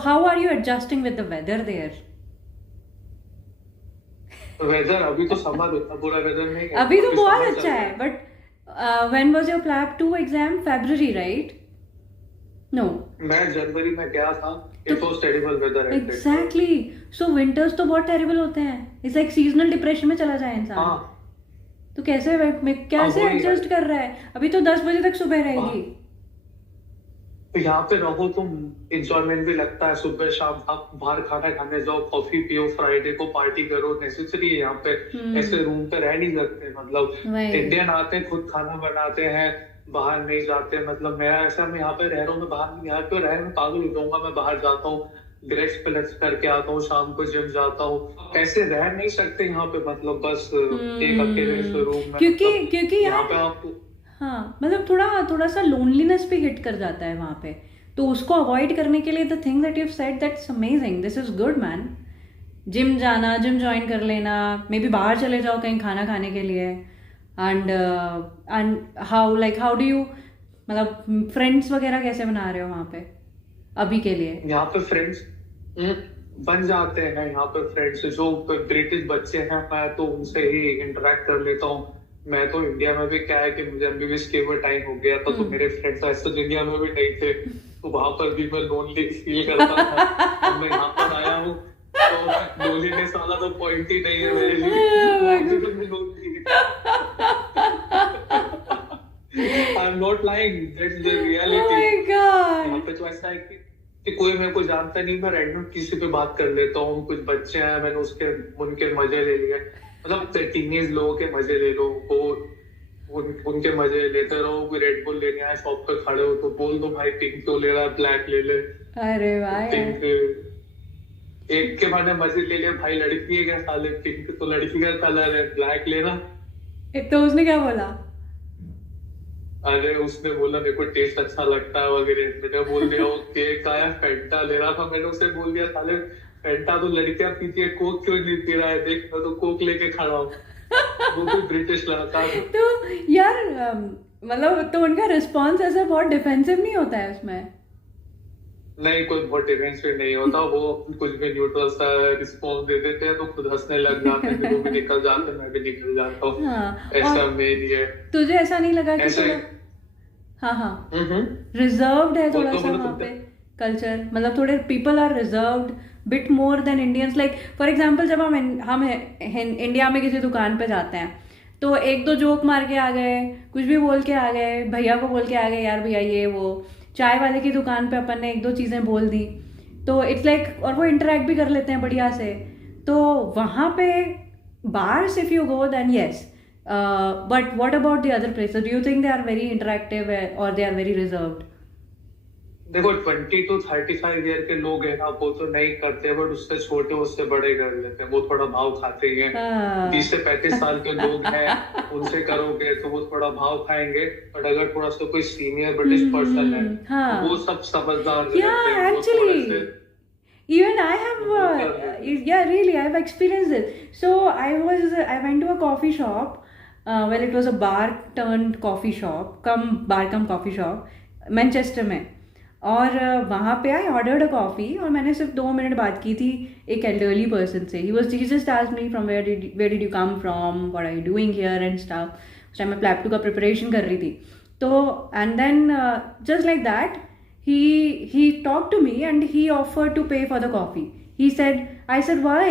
how are you adjusting with the weather there? Weather अभी तो summer होता, बुरा वेदर नहीं है, अभी तो अभी बहुत समर चल अच्छा रहा है, but when was your PLAB 2 exam? February, right? No. मैं जनवरी में गया था. तो It was terrible weather at that time. Exactly. So winters तो बहुत टेरिबल होते हैं. इट्स लाइक सीजनल डिप्रेशन में चला जाए इंसान. हाँ तो कैसे कैसे वही है. एडजस्ट कर रहा है? अभी तो 10 बजे तक सुबह रहेगी. तो यहाँ पे रहो तुम, इंजॉयमेंट भी लगता है. सुबह शाम आप बाहर खाना खाने जाओ, कॉफी पियो, फ्राइडे को पार्टी करो, नेसेसरी है यहाँ पे. ऐसे रूम पे रह नहीं सकते. मतलब वही. इंडियन आते हैं, खुद खाना बनाते हैं, बाहर नहीं जाते. मतलब मेरा ऐसा, मैं यहाँ पे रह रहा हूँ, मैं बाहर यहाँ पे रह, मैं पागल हो जाऊंगा. मैं बाहर जाता हूँ, ग्रेड्स प्लस करके आता हूँ, शाम को जिम जाता हूँ. ऐसे रह नहीं सकते यहाँ पे. मतलब बस एक अकेले से रूम में. क्योंकि यहाँ यार पे आपको हाँ, मतलब थोड़ा सा लोनलीनेस भी हिट कर जाता है वहाँ पे. तो उसको अवॉइड करने के लिए the thing that you said, that's amazing. This is good man. Gym जाना, जिम ज्वाइन कर लेना, मे बी बाहर चले जाओ कहीं खाना खाने के लिए. एंड हाउ डू यू, मतलब फ्रेंड्स वगैरह कैसे बना रहे हो वहाँ पे अभी के लिए? यहाँ पे फ्रेंड्स बन जाते हैं. यहाँ पे फ्रेंड्स जो ब्रिटिश बच्चे हैं, मैं तो उनसे ही इंटरेक्ट कर लेता हूँ. मैं तो इंडिया में भी क्या है कि मुझे एमबीबीएस के वो टाइम हो गया था, तो मेरे फ्रेंड्स ऐसे इंडिया में भी नहीं थे. तो वहां पर भी मैं लोनली फील करता था. अब मैं यहाँ पर आया हूँ तो लोनलीनेस वाला तो पॉइंट ही नहीं है मेरे लिए. I am not lying, that's the reality. यहाँ पे तो ऐसा है कि कोई मेरे को जानता नहीं, मैं रैंडम किसी पे बात कर लेता हूँ. कुछ बच्चे हैं, मैंने उनके मजे ले लिए. मतलब टीनेज लोगों के मजे ले लो, वो उनके मजे लेते रहो. कोई रेड बुल लेने आए शॉप पे खड़े हो तो बोल दो भाई पिंक क्यों ले रहा है, ब्लैक ले ले. अरे भाई, पिंक एक के मैंने मजे ले लिया. भाई लड़की है क्या साले, पिंक तो लड़की का कलर है, ब्लैक लेना. तो उसने क्या बोला? अरे उसने बोला मेरे को टेस्ट अच्छा लगता है वगैरह. मैंने बोल दिया ओके. क्या फेंटा ले रहा था, मैंने उसे बोल दिया साले फेंटा तो लड़कियां पीती है, कोक क्यों नहीं पी रहा है, देख मैं तो कोक लेके खड़ा हूँ. वो कोई ब्रिटिश लड़का. तो यार मतलब तो उनका रिस्पॉन्स ऐसा बहुत डिफेंसिव नहीं होता है उसमें? नहीं, कोई बहुत डिफेंसिव नहीं होता. वो कुछ भी न्यूट्रल सा रिस्पॉन्स दे देते हैं तो खुद हंसने लग जाते हैं. फिर वो भी निकल जाते हैं, मैं भी निकल जाता हूँ. हाँ, ऐसा मेन ही है. तुझे ऐसा नहीं लगा कि ऐसे हाँ रिजर्व्ड है थोड़ा सा वहाँ पे कल्चर? मतलब थोड़े people are reserved bit more than Indians. Like for example जब हम इंडिया में किसी दुकान पे जाते हैं तो एक दो जोक मार के आ गए, कुछ भी बोल के आ गए, भैया को बोल के आ गए यार भैया ये वो. चाय वाले की दुकान पे अपन ने एक दो चीज़ें बोल दी तो इट्स लाइक, और वो इंटरेक्ट भी कर लेते हैं बढ़िया से. तो वहाँ पे bars if you go then yes, but what about the other places? Do you think they are very interactive और दे आर वेरी रिजर्व्ड? देखो 20 to 35 ईयर के लोग हैं ना, वो तो नहीं करते, बट उससे छोटे उससे बड़े कर लेते हैं. वो थोड़ा भाव खाते ही हैं. 20 से 35 साल के लोग हैं, उनसे करोगे तो वो थोड़ा भाव खाएंगे. बट अगर थोड़ा सा कोई सीनियर ब्रिटिश पर्सन है तो वो सब समझदार रहते हैं. वो थोड़े से Even I have, yeah, really, I have experienced it. So I went to a coffee shop. Well, it was a bar turned coffee shop, bar cum coffee shop, Manchester में. और वहाँ पे आई ऑर्डर्ड अ कॉफ़ी और मैंने सिर्फ 2 minute बात की थी एक एल्डरली पर्सन से. He just asked me from where did you come from, what are you doing here and stuff. उस टाइम मैं प्लैब 2 का प्रिपरेशन कर रही थी. तो and then just like that he talked to me and he offered to pay for the coffee. I said why,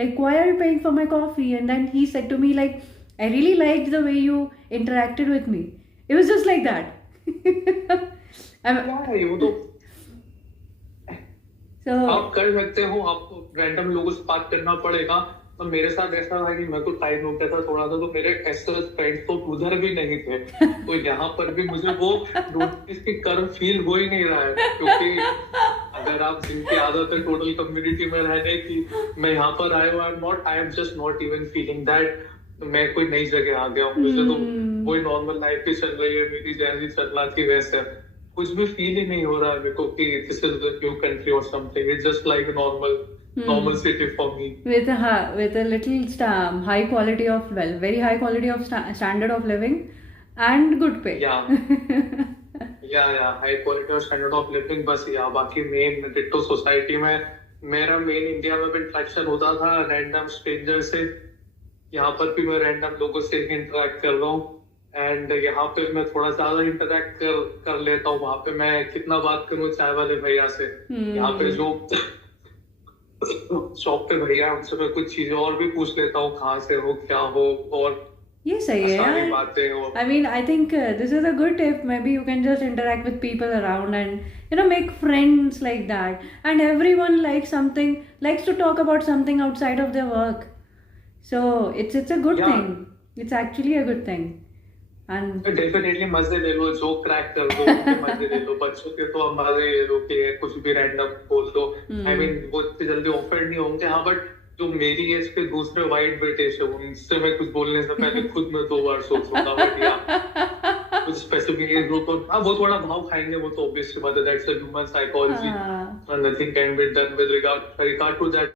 like why are you paying for my coffee? And then he said to me like, I really liked the way you interacted with me. It was just like that. वो तो So आप कर सकते हो. आपको random लोगों से बात करना पड़ेगा. तो मेरे साथ ऐसा था कि मेरे को टाइम हो गया था थोड़ा सा, तो मेरे ऐसे फ्रेंड्स तो उधर भी नहीं थे. तो यहाँ पर भी मुझे वो नोटिस की कर्व फील हो ही नहीं रहा है. क्योंकि अगर आप जिनकी आदत है टोटल कम्युनिटी में रहने की, मैं यहाँ पर आया हूँ, I am just not even feeling that मैं कोई नई जगह आ गया हूँ. मुझे तो वही नॉर्मल लाइफ ही चल रही है मेरी, जैसी चलना थी वैसे. कुछ भी फील ही नहीं हो रहा है मेरे को कि this is a new country और something. It's just like normal city for me. With a little high quality of, very high quality of standard of living and good pay. Yeah. या high quality और standard of living, बस या बाकी main ditto society में मेरा main India में भी interaction होता था रैंडम स्ट्रेंजर से। यहाँ पर भी मैं रैंडम लोगों से ही इंटरेक्ट कर रहा हूँ, एंड यहाँ पे मैं थोड़ा ज्यादा इंटरेक्ट कर लेता हूँ। वहां पे मैं कितना बात करूँ चाय वाले भैया से, यहाँ पे जो शॉप पे भैया है उनसे मैं कुछ चीजें और भी पूछ लेता हूँ, कहाँ से हो क्या हो, और ये सही है सारी यार. बातें हो। I mean, I think this is a good tip. Maybe you can just interact with people around and make friends like that. And everyone likes to talk about something outside of their work. So it's a good Yeah. thing. It's actually a good thing. And definitely मजे ले लो, जो crack कर दो उनके मजे ले लो। बच्चों के तो अब मजे ले लो कि कुछ भी रैंडम बोल दो। आई मीन वो इतनी जल्दी ऑफेंड नहीं होंगे। हाँ, बट जो मेरी एज के दूसरे वाइट ब्रिटिश है उनसे मैं कुछ बोलने से पहले खुद में 2 बार सोचूंगा। बट या कुछ स्पेसिफिक एज ग्रुप को वो थोड़ा भाव खाएंगे, वो तो ऑब्वियसली बात है, that's a human psychology, nothing can be done with regard to that.